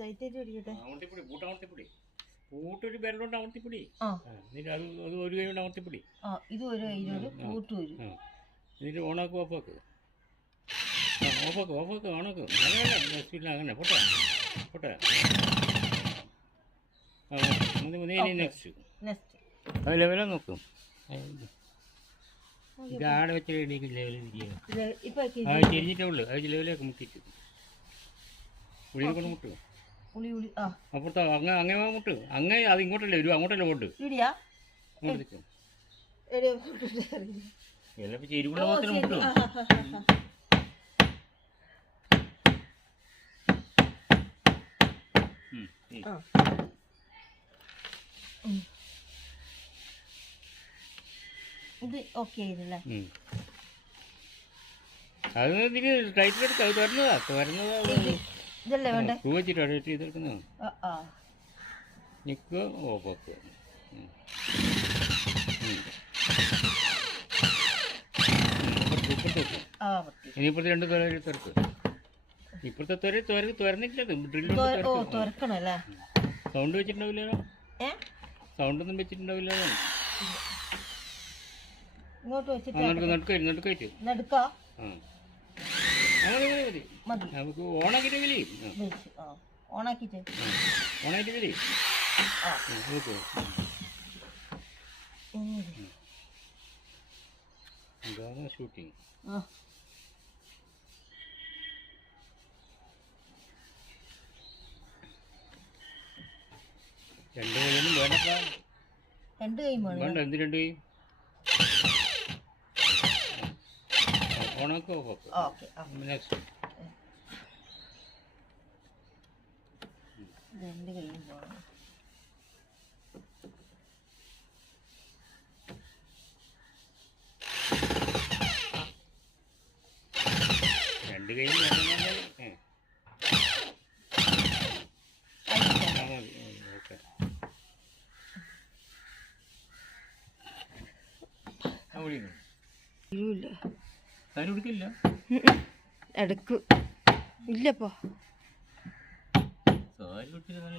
ടൈറ്റായിട്ട് പിടിക്കട്ടെ അമർത്തിപ്പൊടി പൂട്ട് അമർത്തിപ്പൊടി പൂട്ടൊരു ബെല്ലുണ്ട് അമർത്തിപ്പൊടി ആ. ആ, എന്നിട്ട് അത് അത് ഒരു കൈ കൊണ്ട് അമർത്തിപ്പൊടി ആ ഇത് ഒരു കയ്യിലൊരു ആ. പൂട്ട് വരും. ആ. എന്നിട്ട് ഓണാക്ക് ഓഫാക്ക്. ആ ഓഫാക്ക് ഓഫാക്ക് ഓണാക്ക്. നല്ല സ്പീഡിൽ അങ്ങനെ പോട്ടെ പോട്ടെ. ആ മതി മതി ഇനി നെക്സ്റ്റ്. നെക്സ്റ്റ്. അത് ലെവലാ നോക്കും. ഇത്. ആടെ വെച്ച് റെഡിയാക്കി ലെവൽ ഇപ്പൊ ആ തിരിഞ്ഞിട്ടേ ഉള്ളു. അത് ലെവലേക്ക് മുട്ടിട്ട് ഉള്ളിനെ കൊണ്ട് മുട്ടുക ഉളി ഉളി. ആ. അപ്പുറത്ത് അങ്ങ അങ്ങനെ അങ്ങോട്ട്. അങ്ങേ അത് ഇങ്ങോട്ടല്ലേ വരും അങ്ങോട്ടല്ലേ പോട്ട്. ഇടിയാ. എല്ലാം മാത്രം. മുട്ടും. ഇത് ഓക്കെ ആയിരുന്നല്ലേ. അത് ഇതിന് ടൈറ്റിലെടുത്ത് അത് തുറന്നതാ തുറന്നതാ ഇതല്ലേ വേണ്ടേ? പൂ വെച്ചിട്ട് അടയിട്ട് ചെയ്തെടുക്കുന്നത് ആ നിൽക്കുക ഓഫാക്കുക പറ്റി രണ്ട് തുര തുറക്ക് ഇപ്പുറത്തെ തുര തുര തുറന്നിട്ടില്ല ഡ്രില്ല് തുര- ഓ സൗണ്ട് വെച്ചിട്ടുണ്ടാവില്ലല്ലോ സൗണ്ട് ഒന്നും വെച്ചിട്ടുണ്ടാവില്ലല്ലോ ഇങ്ങോട്ട് വെച്ചിട്ട് നടുക്ക് നടുക്കായിട്ട് നടുക്കായിട്ട്. നടുക്കാ ആ അങ്ങനെ മതി മതി മതി നമുക്ക് ഓണാക്കിട്ട് ആ. ഓണാക്കിട്ട് ആ. നോക്കൂ ഉം. ഇതാണ് ഷൂട്ടിങ്. രണ്ട് കൈയൊന്നും വേണ്ടപ്പാ രണ്ട് കൈ വേണം. വേണ്ട എന്ത് രണ്ട് കൈ ഓഫാക്കോ ഓക്കെ നെക്സ്റ്റ് രണ്ട് കൈയും പോകണം രണ്ട് കൈയും ഓക്കെ. വിളിക്കുന്നു ഇടയ്ക്ക് ഇല്ലപ്പോ. സാരി കൊടുത്തിട്ട് നല്ല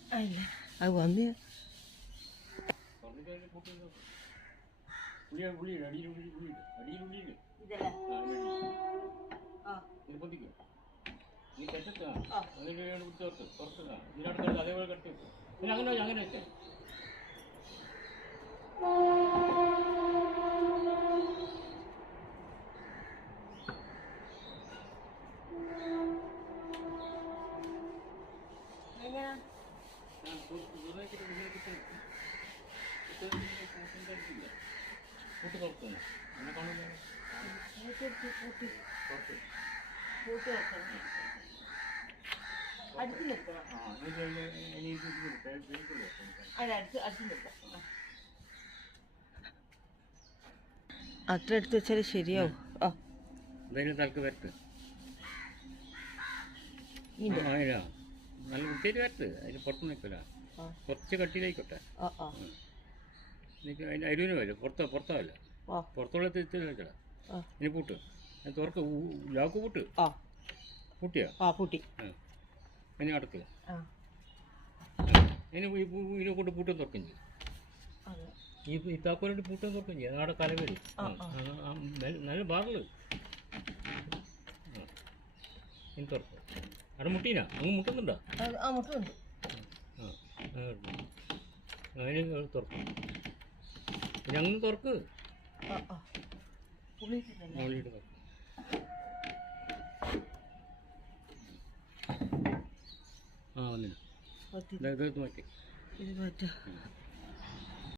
കെട്ടി അത് പിന്നെ അങ്ങനെ അങ്ങനെ വെച്ചേ. എങ്ങനെയാ അടുത്ത് നിർത്തണം. അതിന് അടുത്ത് അടുത്ത് നിർത്താം അത്ര എടുത്ത് വെച്ചാൽ ശരിയാവും ആ തലക്ക് വരട്ടെ ഇല്ല. നല്ല ഉപ്പേരി വരട്ട് അതിന് പുറത്ത് നിൽക്കില്ല. കുറച്ച് കട്ടിയിലായിക്കോട്ടെ. ആ ആ. എനിക്ക് അതിന് അരുവിന് വരും പുറത്ത് പുറത്താവില്ല പുറത്തുള്ള തിരിച്ചു ആ. ഇനി പൂട്ട്. തുറക്ക്. ലോക്ക് പൂട്ട്. പൂട്ടിയോ? ആ പൂട്ടി. ഇനി അടക്ക ഇനി ഇതിനെ കൊണ്ട് പൂട്ടം തുറക്കും ചെയ്യും. ഈ ഈ താക്കോലിട്ട് പൂട്ടം തുറക്കും ചെയ്യും. അതാണ് കല വരും ആ, ആ, ആ. ആ, ആ, നല്ല- ബാറിൽ ഇനി തുറക്കും. അവിടെ മുട്ടീനാ അങ്ങ് മുട്ടുന്നുണ്ടോ ആ മുട്ടുണ്ട് ആ അതിന് തുറക്കും പിന്നെ അങ്ങ് തുറക്ക് മുകളിലിട്ട് തുറക്ക് ആ വന്നില്ല ഇത് മാറ്റി ഇത് മാറ്റാം